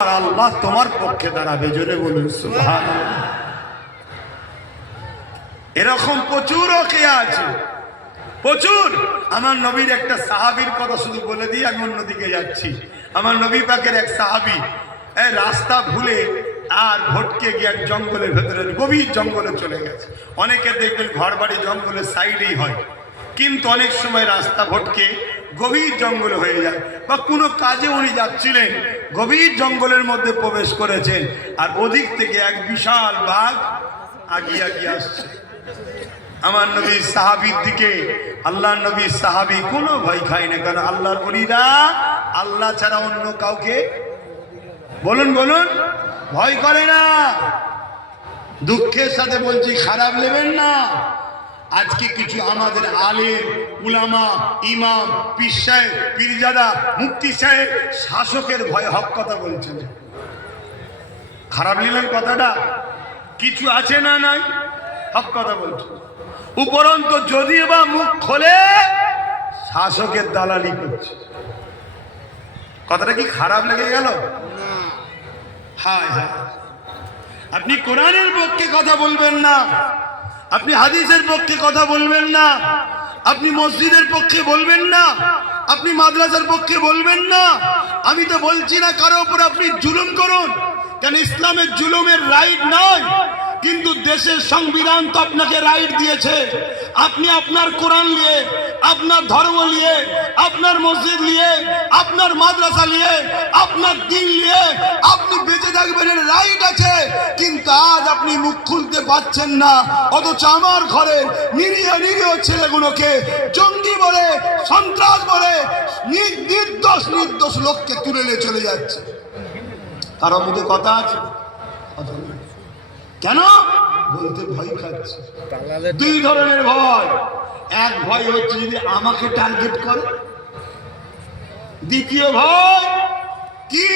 আল্লাহ তোমার পক্ষে দাঁড়াবে। জোরে বলুন সুবহানাল্লাহ। এরকম প্রচুর ওয়াকিয়া আছে, প্রচুর। আমার নবীর একটা সাহাবীর কথা শুধু বলে দিই, আমি অন্যদিকে যাচ্ছি। আমার নবী পাকের এক সাহাবী রাস্তা ভুলে আর ভটকে গিয়ে এক জঙ্গলের ভেতরে, গভীর জঙ্গলে চলে গেছে। অনেকে দেখবেন ঘর বাড়ি জঙ্গলের সাইডেই হয়, কিন্তু অনেক সময় রাস্তা ভটকে গভীর জঙ্গল হয়ে যায়, বা কোনো কাজে উনি যাচ্ছিলেন, গভীর জঙ্গলের মধ্যে প্রবেশ করেছেন, আর ওদিক থেকে এক বিশাল বাঘ আগিয়ে আগিয়ে আসছে। আমার নবীর সাহাবীর দিকে আল্লাহর নবীর সাহাবী কোনো ভয় খায় না, কারণ আল্লাহর ওলিরা আল্লাহ ছাড়া অন্য কাউকে বলুন বলুন ভয় করে না। দুঃখের সাথে বলছি, খারাপ নেবেন না। আজকে কিছু আমাদের আলেম, উলামা, ইমাম, পীর সাহেব, পীরজাদা, মুফতি সাহেব শাসকের ভয়ে হক কথা বলছেন। খারাপ নিলেন কথাটা? কিছু আছে না নাই, হক কথা বলছেন। উপরন্ত যদিও বা মুখ খোলে শাসকের দালালি করছে। কথাটা কি খারাপ লেগে গেল? হায় হায়। আপনি কোরআনের পক্ষে কথা বলবেন না, আপনি হাদিসের পক্ষে কথা বলবেন না, আপনি মসজিদের পক্ষে বলবেন না, আপনি মাদ্রাসার পক্ষে বলবেন না। আমি তো বলছি না কারো উপর আপনি জুলুম করুন, কেন ইসলামের জুলুমের রাইট নয়, কিন্তু দেশের সংবিধান তো আপনাকে রাইট দিয়েছে। আপনি আপনার কোরআন নিয়ে, আপনার ধর্ম নিয়ে, আপনার মসজিদ নিয়ে, আপনার মাদ্রাসা নিয়ে, আপনার দিন নিয়ে আপনি বেঁচে থাকবেন, এর রাইট আছে। কিন্তু আজ আপনি মুখ খুলতে পারছেন না, অথচ আমার ঘরের নিরীহ নিরীহ ছেলেগুলোকে জঙ্গি বলে, সন্ত্রাস বলে, নির্দোষ নির্দোষ লোককে তুলে নিয়ে চলে যাচ্ছে। কারো মুখে কথা আছে? কেন বলতে ভয় খাচ্ছে। দুই ধরনের ভয়। এক ভয় হচ্ছে যদি আমাকে টার্গেট করে, দ্বিতীয় ভয় কি,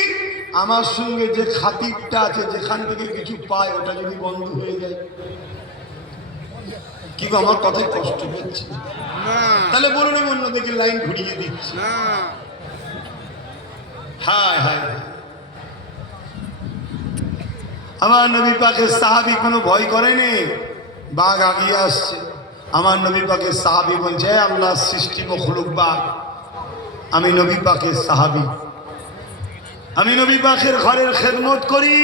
আমার সঙ্গে যে খাতিরটা আছে, যেখান থেকে কিছু পায়, ওটা যদি বন্ধ হয়ে যায়। কি গো, আমার কথায় কষ্ট হচ্ছে? তাহলে বলুন আমি অন্যদিকে লাইন ঘুরিয়ে দিচ্ছি। হায় হায়। আমার নবী পাকের সাহাবী কোনো ভয় করেনি, বাঘ আগিয়ে আসছে। আমার নবী পাকের সাহাবী বলছে, আল্লাহ সৃষ্টি মখলুক বাঘ, আমি নবী পাকের সাহাবী, আমি নবী পাকের ঘরের খেদমত করি,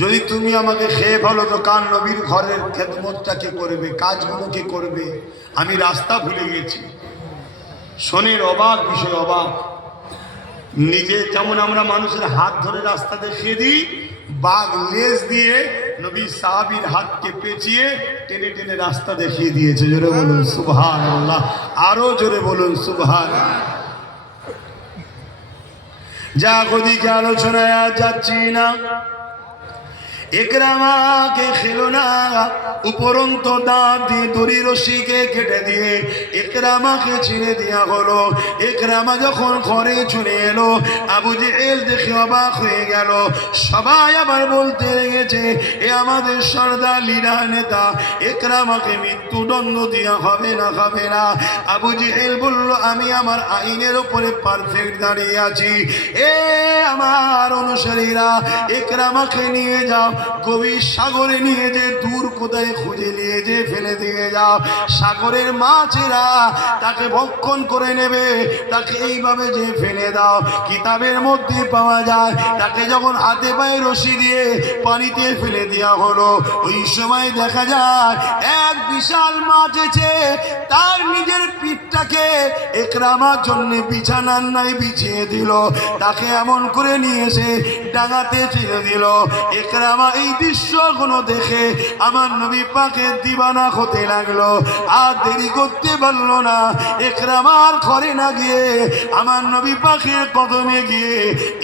যদি তুমি আমাকে খেয়ে ফেলো তো কার নবীর ঘরের খেদমতটা কে করবে, কাজগুলো কে করবে? আমি রাস্তা ভুলে গেছি। শোনের অবাক বিষয়, অবাক। নিজে যেমন আমরা মানুষের হাত ধরে রাস্তা দেখিয়ে দিই, বাঘ লেজ দিয়ে নবী সাহাবীর হাতকে পেঁচিয়ে টেনে টেনে রাস্তা দেখিয়ে দিয়েছে। জোরে বলুন সুবহানাল্লাহ, আরো জোরে বলুন সুবহানাল্লাহ। যা ওদিকে আলোচনায় যাচ্ছি না। একরামাকে খেলনা উপরন্ত দাঁত দিয়ে দড়ি রশিকে কেটে দিয়ে একরামাকে ছেড়ে দেওয়া হলো। একরামা যখন ঘরে চলে এলো, আবু জেহেল দেখে অবাক হয়ে গেল। সবাই আবার বলতে লেগেছে, এ আমাদের সর্দার লিডার নেতা, একরামাকে মৃত্যুদণ্ড দেওয়া হবে না, হবে না। আবু জেহেল বলল, আমি আমার আইনের ওপরে পারফেক্ট দাঁড়িয়ে আছি। এ আমার অনুসারীরা, একরামাকে নিয়ে যাও, গভীর সাগরে নিয়ে যে দূর কোথায় খুঁজে নিয়ে যে ফেলে দিয়ে যাও। সাগরের মাছেরা তাকে ভক্ষণ করে নেবে, তাকে এইভাবে যে ফেলে দাও। কিতাবের মধ্যে পাওয়া যায়, তাকে যখন হাতে পায়ে রশি দিয়ে পানিতে ফেলে দেওয়া হলো, ওই সময় দেখা যায় এক বিশাল মাছ এসে তার নিজের পিঠটাকে একরামার জন্য বিছানার নাই বিছিয়ে দিল, তাকে এমন করে নিয়ে এসে ডাঙাতে ফেলে দিল। একরামা এই দৃশ্যগুলো দেখে আমার নবী পাকের দিবানা হতে লাগলো। আর দেরি করতে পারলো না, একরামার ঘরে না গিয়ে আমার নবী পাকের কদমে গিয়ে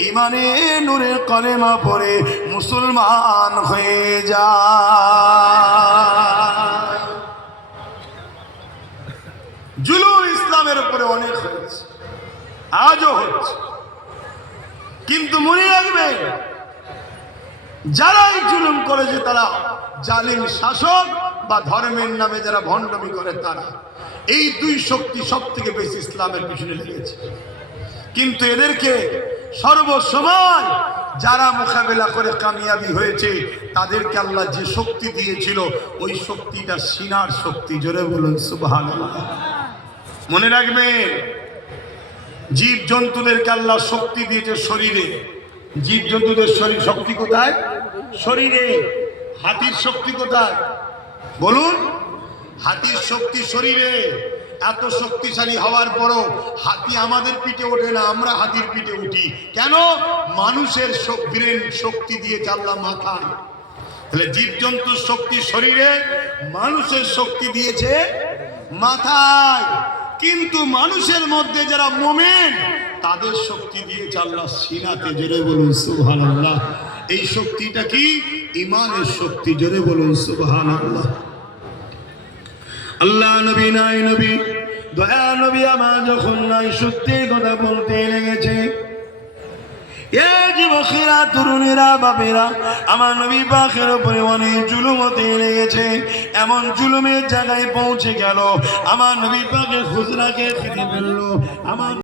ইমানে নূরের কলেমা পড়ে মুসলমান হয়ে যায়। জুলুম ইসলামের উপরে অনেক হয়েছে, আজও হচ্ছে। কিন্তু মনে রাখবে, যারাই জুলুম করেছে তারা জালিম শাসক বা ধর্মের নামে যারা ভণ্ডামি করে, তারা এই দুই শক্তি সব থেকে বেশি ইসলামের পিছনে লেগেছে। কিন্তু এদেরকে সর্বসময় যারা মোকাবেলা করে কামিয়াবি হয়েছে তাদেরকে আল্লাহ যে শক্তি দিয়েছিল ওই শক্তিটা সিনার শক্তি। জোরে বলুন সুবহানাল্লাহ। মনে রাখবেন, জীব জন্তুদেরকে আল্লাহ শক্তি দিয়েছে শরীরে। জীব জন্তুদের শরীর শক্তি কোথায়? শরীরে। হাতির শক্তি কোথায় বলুন? হাতির শক্তি শরীরে। এত শক্তিশালী হওয়ার পরও হাতি আমাদের পিঠে ওঠে না, আমরা হাতির পিঠে উঠি কেন? মানুষের ব্রেন শক্তি দিয়েছে আল্লাহ মাথায়। তাহলে জীবজন্তুর শক্তি শরীরে, মানুষের শক্তি দিয়েছে মাথায়। কিন্তু মানুষের মধ্যে যারা মুমিন তাদের শক্তি দিয়েছে আল্লাহ সিনাতে। জোরে বলুন সুবহানাল্লাহ। এই শক্তিটা কি? ঈমানের শক্তি। জোরে বলুন সুবহানাল্লাহ। আল্লাহ নবী নাই নবী, দয়া নবী আমার যখন নাই সত্যি কথা বলতে লেগেছে, এ যুবকেরা, তরুণেরা, বাপেরা, আমার নবী পাকের উপরে অনেক জুলুম হতে লেগেছে। এমন জুলুমের জায়গায় পৌঁছে গেল আমার নবী পাকের হুজরাকে খেতে ফেললো। আমার